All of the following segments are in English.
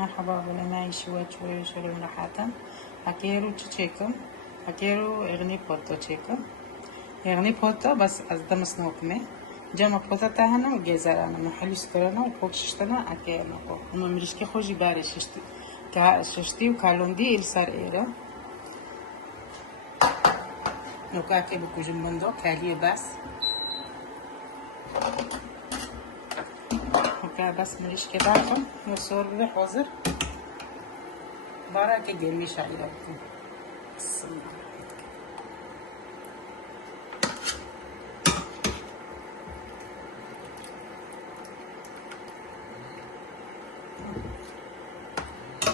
مرحبا بالأماي شوية شوية شوية راحة. Quiero chicken. Quiero اغني بوتو chicken. اغني بوتو بس أزدم سنوكمي. جمع بوتو تاهنا وجزرانا محلو سكرنا وبوكشتنا أكيرنا كو. وما مريشكي خوجي باري ششتي وكالوندي إلسار إيرا. نوكاكي بكوجم بندو كاليه بس. بس مليش كده عشان الصور دي حاضر برا كده مش عيلتكم بسم الله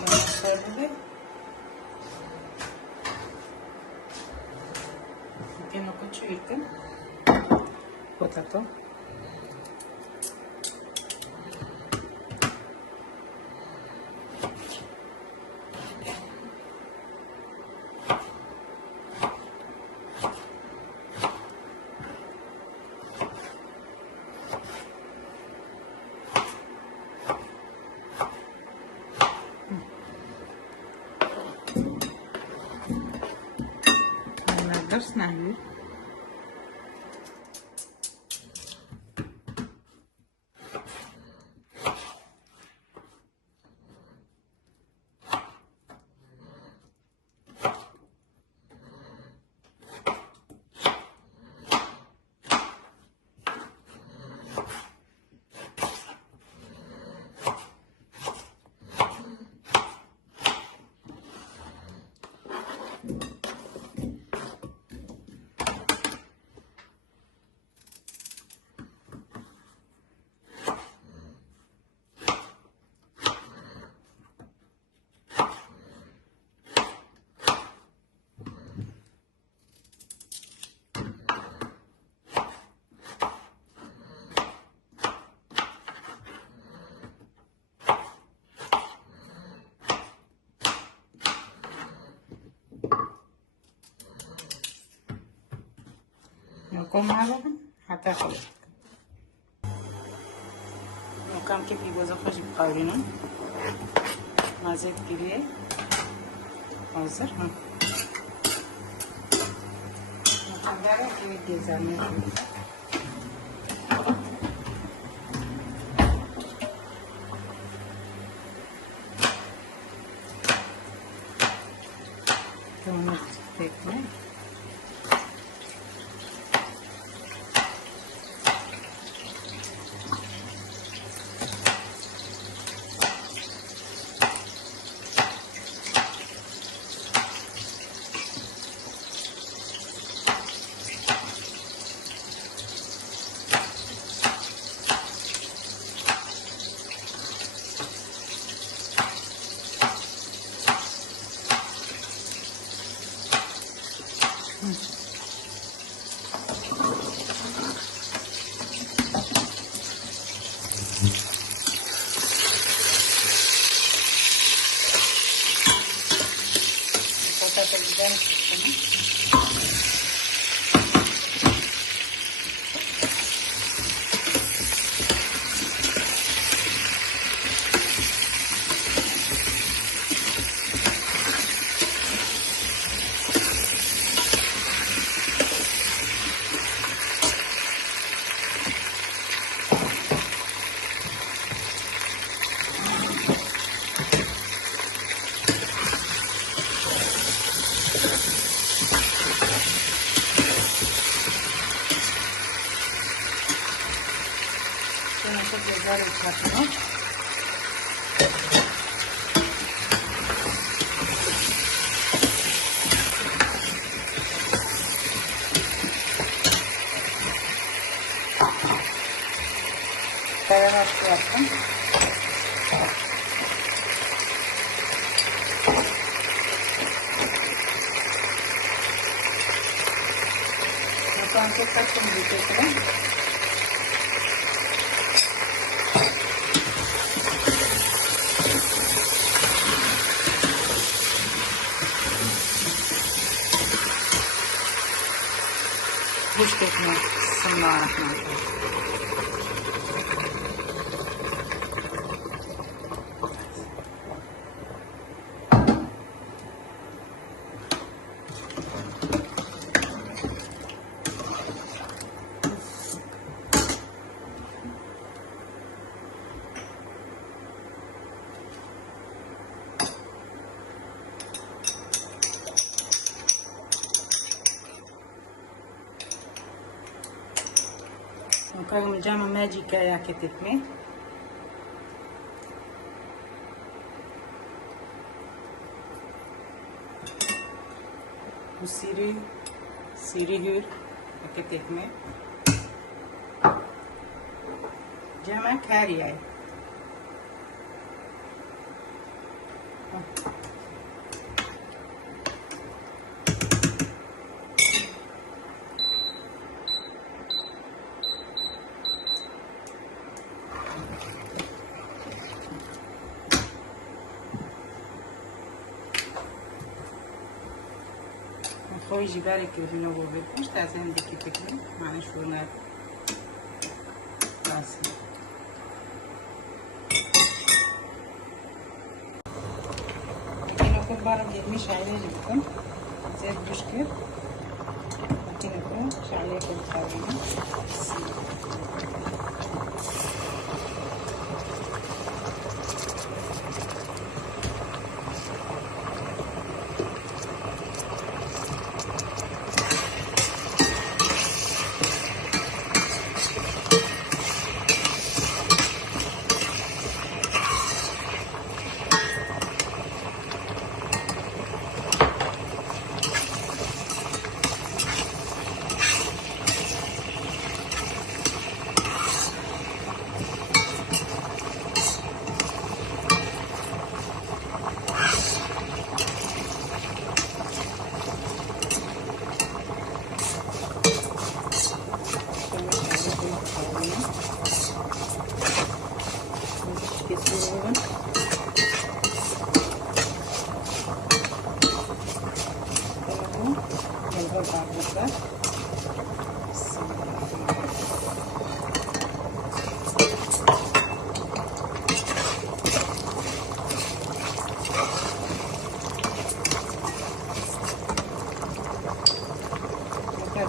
الصور دي ممكن ناخد شوية بطاطا نقدرش نعمل نقوم معهم حتى خلص نقام كيف يجوز خوش بقارنون مع زيت كبير حاضر نقام دارا كيف يجزاني كمان تكمل yaptım. Sonra tekrar temizleyeceğim. Kuş tekme. Bismillahirrahmanirrahim. Koyacağım magica'yı hareket etme. Bu siri hür hareket etme. Cama kariyay. خوی جیبری که بینو بود پشت از این دیگه بکنیم معنی شونه باسی اینو که بارم گرمی شایده بکن زیر بوش کرد اینو که شایده کن خوابینه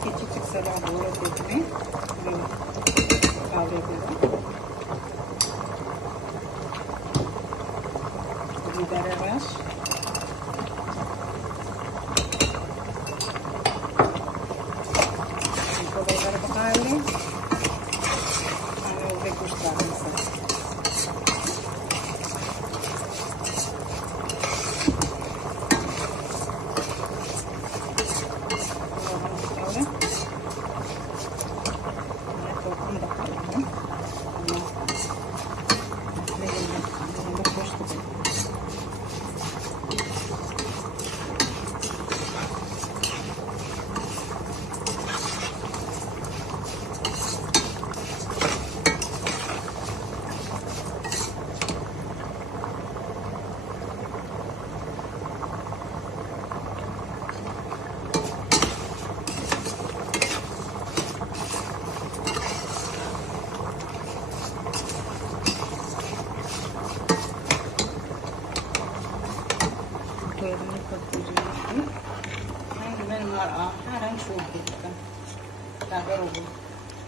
küçük salam doğru etme. Kahve edelim. Biber var. Kolayları bakayım. Hani ve kuşlarımızı.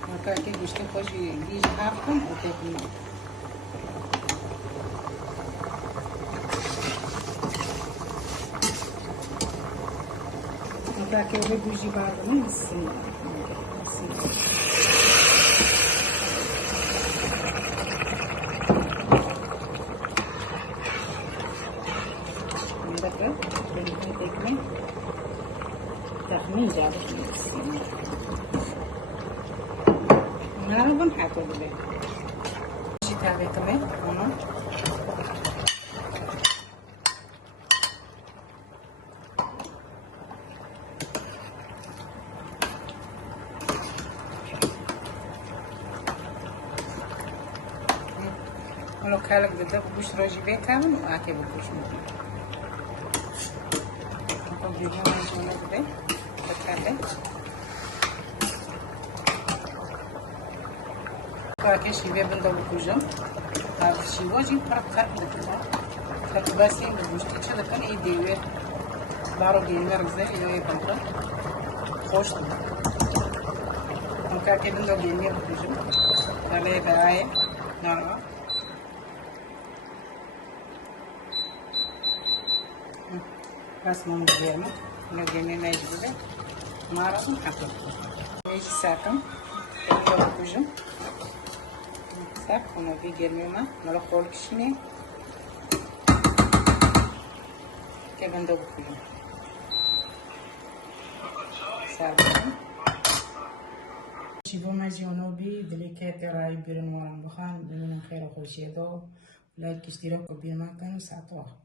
Maka ke gusto ko si hapon o tekno. Maka ke ube buji bago ni sim. Maka tekno. Tahmin jauh ni. Narabun hapo bile. Şitabe kame onu. Kalau kalak deda bush roji bekam ake bush mu. Kalau dia mau jual deh, berkata. Porque estive bendo bukujum. Abi shivoji prakar bukujum. Katubasi bushti çada kan iyi devi. Baro gelmer güzel iyi kanka. Hoş. Kanka ke bendo gelmer bukujum. Ale bae. Narva. Bas mum gelme. Ne gelme ne gibi. Mara mı kapı. Meclis sakın. Bendo bukujum. ıslak. Onu bir gelmiyor. Nala kol kişine. Kevin de okuyor. Sabun. شیوه مزیونوبی دلیکت رای بیرون وارم بخان ببینم خیر خوشیه دو لایک اشتراک و بیرون کن و ساعت وقت